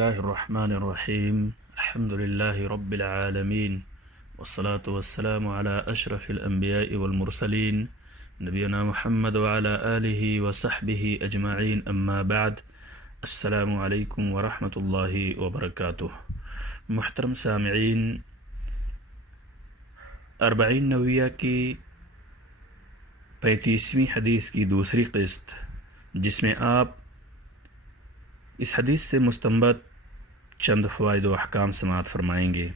الله الرحمن الرحيم الحمد لله رب العالمين والصلاة والسلام على أشرف الأنبياء والمرسلين نبينا محمد وعلى آله وصحبه أجمعين أما بعد السلام علیکم ورحمۃ اللہ وبرکاتہ۔ محترم سامعین، اربعین نویہ کی 35ویں حدیث کی دوسری قسط، جس میں آپ اس حدیث سے مستنبط چند فوائد و احکام سماعت فرمائیں گے۔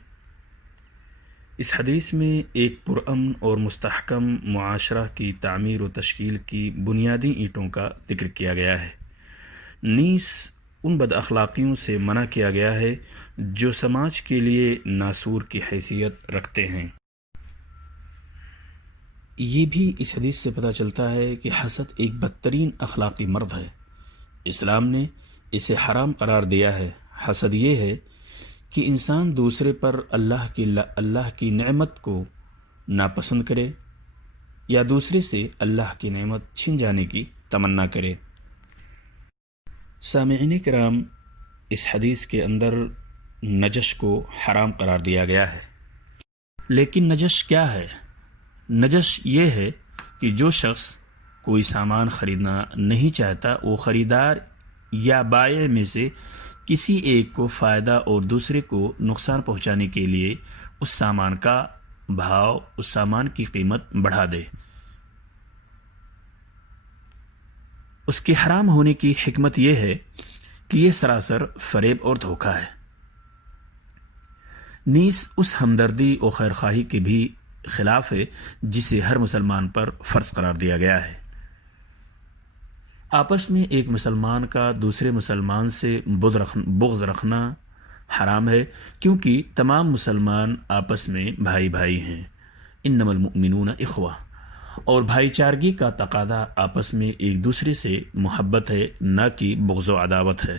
اس حدیث میں ایک پرامن اور مستحکم معاشرہ کی تعمیر و تشکیل کی بنیادی اینٹوں کا ذکر کیا گیا ہے، نیز ان بد اخلاقیوں سے منع کیا گیا ہے جو سماج کے لیے ناسور کی حیثیت رکھتے ہیں۔ یہ بھی اس حدیث سے پتہ چلتا ہے کہ حسد ایک بدترین اخلاقی مرض ہے، اسلام نے اسے حرام قرار دیا ہے۔ حسد یہ ہے کہ انسان دوسرے پر اللہ کی نعمت کو ناپسند کرے یا دوسرے سے اللہ کی نعمت چھن جانے کی تمنا کرے۔ سامعین کرام، اس حدیث کے اندر نجش کو حرام قرار دیا گیا ہے، لیکن نجش کیا ہے؟ نجش یہ ہے کہ جو شخص کوئی سامان خریدنا نہیں چاہتا، وہ خریدار یا بائع میں سے کسی ایک کو فائدہ اور دوسرے کو نقصان پہنچانے کے لیے اس سامان کا بھاؤ، اس سامان کی قیمت بڑھا دے۔ اس کے حرام ہونے کی حکمت یہ ہے کہ یہ سراسر فریب اور دھوکہ ہے، نیز اس ہمدردی و خیرخواہی کے بھی خلاف ہے جسے ہر مسلمان پر فرض قرار دیا گیا ہے۔ آپس میں ایک مسلمان کا دوسرے مسلمان سے بغض رکھنا حرام ہے، کیونکہ تمام مسلمان آپس میں بھائی بھائی ہیں، انما المؤمنون اخوہ، اور بھائی چارگی کا تقاضا آپس میں ایک دوسرے سے محبت ہے، نہ کہ بغض و عداوت ہے۔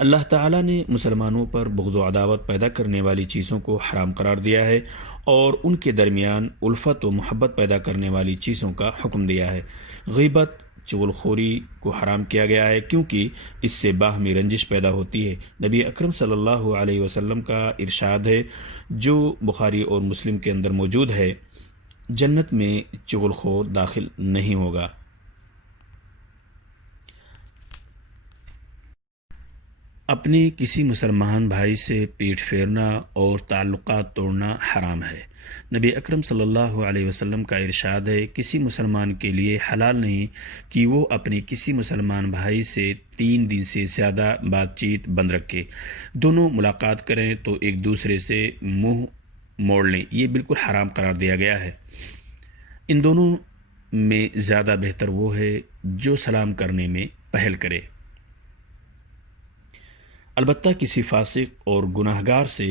اللہ تعالیٰ نے مسلمانوں پر بغض و عداوت پیدا کرنے والی چیزوں کو حرام قرار دیا ہے اور ان کے درمیان الفت و محبت پیدا کرنے والی چیزوں کا حکم دیا ہے۔ غیبت، چغل خوری کو حرام کیا گیا ہے کیونکہ اس سے باہمی رنجش پیدا ہوتی ہے۔ نبی اکرم صلی اللہ علیہ وسلم کا ارشاد ہے جو بخاری اور مسلم کے اندر موجود ہے، جنت میں چغل خور داخل نہیں ہوگا۔ اپنے کسی مسلمان بھائی سے پیٹھ پھیرنا اور تعلقات توڑنا حرام ہے۔ نبی اکرم صلی اللہ علیہ وسلم کا ارشاد ہے، کسی مسلمان کے لیے حلال نہیں کہ وہ اپنے کسی مسلمان بھائی سے 3 دن سے زیادہ بات چیت بند رکھے۔ دونوں ملاقات کریں تو ایک دوسرے سے منہ موڑ لیں، یہ بالکل حرام قرار دیا گیا ہے۔ ان دونوں میں زیادہ بہتر وہ ہے جو سلام کرنے میں پہل کرے۔ البتہ کسی فاسق اور گناہگار سے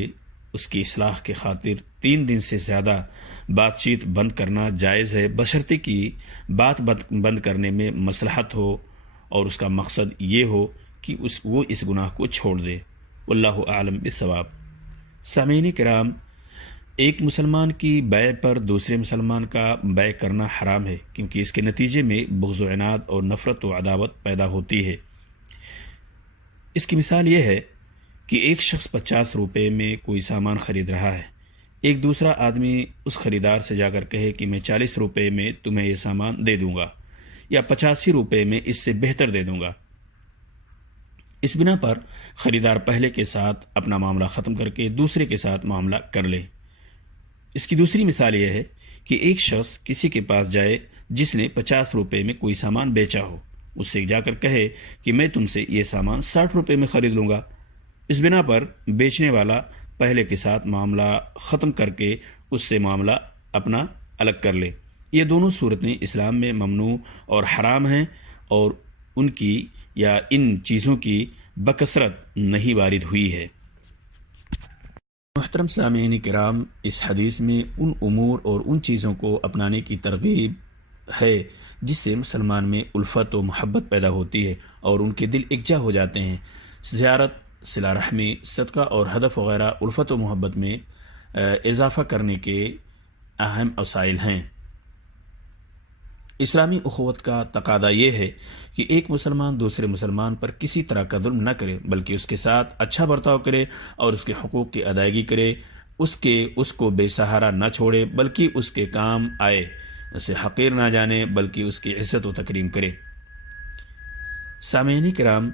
اس کی اصلاح کے خاطر 3 دن سے زیادہ بات چیت بند کرنا جائز ہے، بشرطے کہ بات بند کرنے میں مصلحت ہو اور اس کا مقصد یہ ہو کہ وہ اس گناہ کو چھوڑ دے۔ واللہ اعلم بالصواب۔ سامعین کرام، ایک مسلمان کی بیع پر دوسرے مسلمان کا بیع کرنا حرام ہے کیونکہ اس کے نتیجے میں بغض و عناد اور نفرت و عداوت پیدا ہوتی ہے۔ اس کی مثال یہ ہے کہ ایک شخص 50 روپے میں کوئی سامان خرید رہا ہے، ایک دوسرا آدمی اس خریدار سے جا کر کہے کہ میں 40 روپے میں تمہیں یہ سامان دے دوں گا یا 85 روپے میں اس سے بہتر دے دوں گا۔ اس بنا پر خریدار پہلے کے ساتھ اپنا معاملہ ختم کر کے دوسرے کے ساتھ معاملہ کر لے۔ اس کی دوسری مثال یہ ہے کہ ایک شخص کسی کے پاس جائے جس نے 50 روپے میں کوئی سامان بیچا ہو، اس سے جا کر کہے کہ میں تم سے یہ سامان 60 روپے میں خرید لوں گا۔ اس بنا پر بیچنے والا پہلے کے ساتھ معاملہ ختم کر کے اس سے معاملہ اپنا الگ کر لے۔ یہ دونوں صورتیں اسلام میں ممنوع اور حرام ہیں اور ان کی یا ان چیزوں کی بکثرت نہیں وارد ہوئی ہے۔ محترم سامعین کرام، اس حدیث میں ان امور اور ان چیزوں کو اپنانے کی ترغیب ہے جس سے مسلمان میں الفت و محبت پیدا ہوتی ہے اور ان کے دل یکجا ہو جاتے ہیں۔ زیارت، صلہ رحمی، صدقہ اور ہدف وغیرہ الفت و محبت میں اضافہ کرنے کے اہم وسائل ہیں۔ اسلامی اخوت کا تقاضا یہ ہے کہ ایک مسلمان دوسرے مسلمان پر کسی طرح کا ظلم نہ کرے، بلکہ اس کے ساتھ اچھا برتاؤ کرے اور اس کے حقوق کی ادائیگی کرے، اس کو بے سہارا نہ چھوڑے بلکہ اس کے کام آئے، اسے حقیر نہ جانے بلکہ اس کی عزت و تکریم کرے۔ سامعین کرام،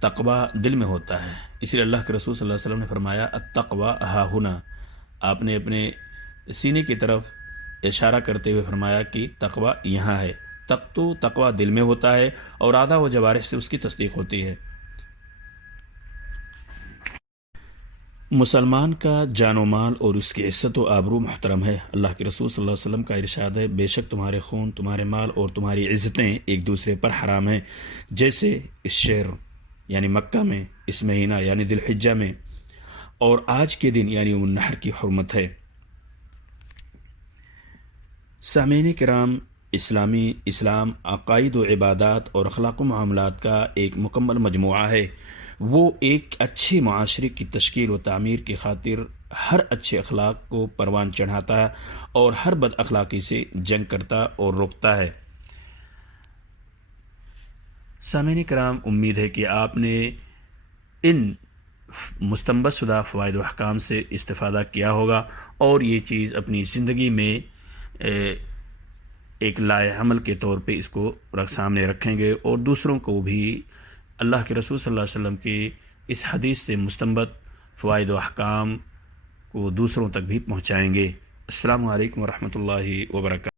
تقوی دل میں ہوتا ہے، اس لیے اللہ کے رسول صلی اللہ علیہ وسلم نے فرمایا التقوی ہا ہنا۔ آپ نے اپنے سینے کی طرف اشارہ کرتے ہوئے فرمایا کہ تقوی یہاں ہے۔ تقوی دل میں ہوتا ہے اور اعضاء و جوارح سے اس کی تصدیق ہوتی ہے۔ مسلمان کا جان و مال اور اس کی عزت و آبرو محترم ہے۔ اللہ کے رسول صلی اللہ علیہ وسلم کا ارشاد ہے، بے شک تمہارے خون، تمہارے مال اور تمہاری عزتیں ایک دوسرے پر حرام ہیں، جیسے اس شہر یعنی مکہ میں، اس مہینہ یعنی ذی الحجہ میں، اور آج کے دن یعنی یوم النحر کی حرمت ہے۔ سامعین کرام، اسلام عقائد و عبادات اور اخلاق و معاملات کا ایک مکمل مجموعہ ہے۔ وہ ایک اچھے معاشرے کی تشکیل و تعمیر کی خاطر ہر اچھے اخلاق کو پروان چڑھاتا ہے اور ہر بد اخلاقی سے جنگ کرتا اور روکتا ہے۔ سامعین کرام، امید ہے کہ آپ نے ان مستنبط شدہ فوائد و احکام سے استفادہ کیا ہوگا اور یہ چیز اپنی زندگی میں ایک لائے عمل کے طور پہ اس کو سامنے رکھیں گے اور دوسروں کو بھی اللہ کے رسول صلی اللہ علیہ وسلم کی اس حدیث سے مستنبط فوائد و احکام کو دوسروں تک بھی پہنچائیں گے۔ السلام علیکم ورحمۃ اللہ وبرکاتہ۔